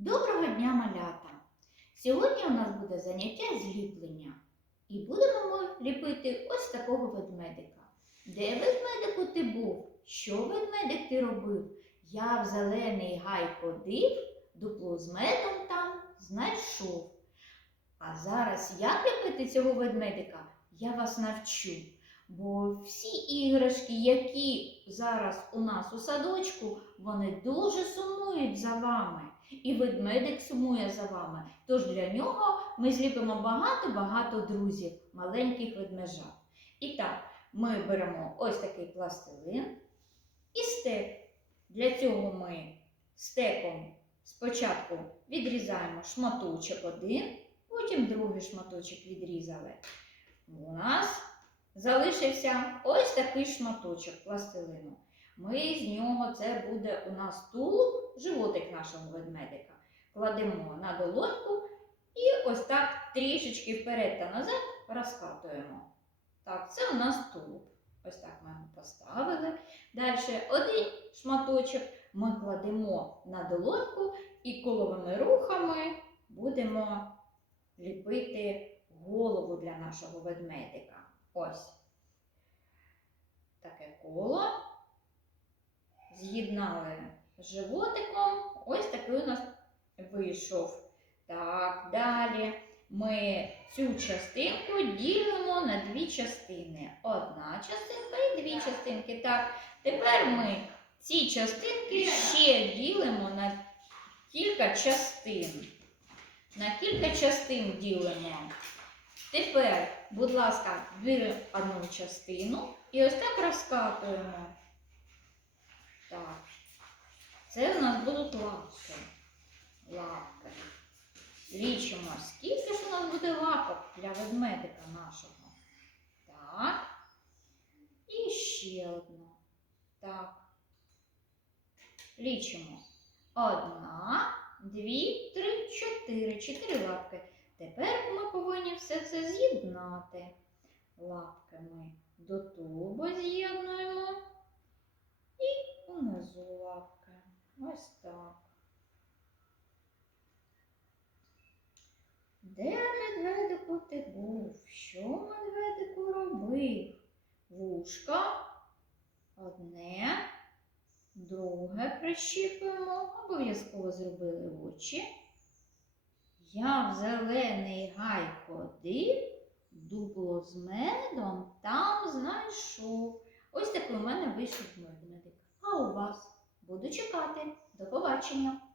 Доброго дня, малята! Сьогодні у нас буде заняття зліплення. І будемо ми ліпити ось такого ведмедика. Де ведмедику ти був? Що ведмедик ти робив? Я в зелений гай ходив, дупло з медом там знайшов. А зараз як ліпити цього ведмедика? Я вас навчу. Бо всі іграшки, які зараз у нас у садочку, вони дуже сумують за вами. І ведмедик сумує за вами. Тож для нього ми зліпимо багато-багато друзів, маленьких ведмежат. І так, ми беремо ось такий пластилин і стек. Для цього ми стеком спочатку відрізаємо шматочок один, потім другий шматочок відрізали. У нас залишився ось такий шматочок пластилину. Ми з нього, це буде у нас тулуб, животик нашого ведмедика. Кладемо на долоньку і ось так трішечки вперед та назад розкатуємо. Так, це у нас тулуб. Ось так ми його поставили. Далі один шматочок ми кладемо на долоньку і коловими рухами будемо ліпити голову для нашого ведмедика. Ось таке коло з'єднали з животиком. Ось такий у нас вийшов. Так, далі ми цю частинку ділимо на дві частини. Одна частинка і дві частинки. Так, тепер ми ці частинки ще ділимо на кілька частин. На кілька частин ділимо. Тепер, будь ласка, беремо одну частину і ось так розкатуємо. Так. Це у нас будуть лапки. Лапки. Лічимо, скільки ж у нас буде лапок для ведмедика нашого. Так. І ще одну. Так. Лічимо. Одна, дві, три, чотири. Чотири лапки. Тепер ми повинні все це з'єднати. Лапки ми до тулуба з'єднуємо. і Унизу лапки. Ось так. Де медведику ти був? Що медведику робив? Вушка. Одне, друге прищіпуємо, обов'язково зробили очі. Я в зелений гай ходив, дубло з медом там знайшов. Ось такий у мене вийшов медик. А у вас буду чекати. До побачення!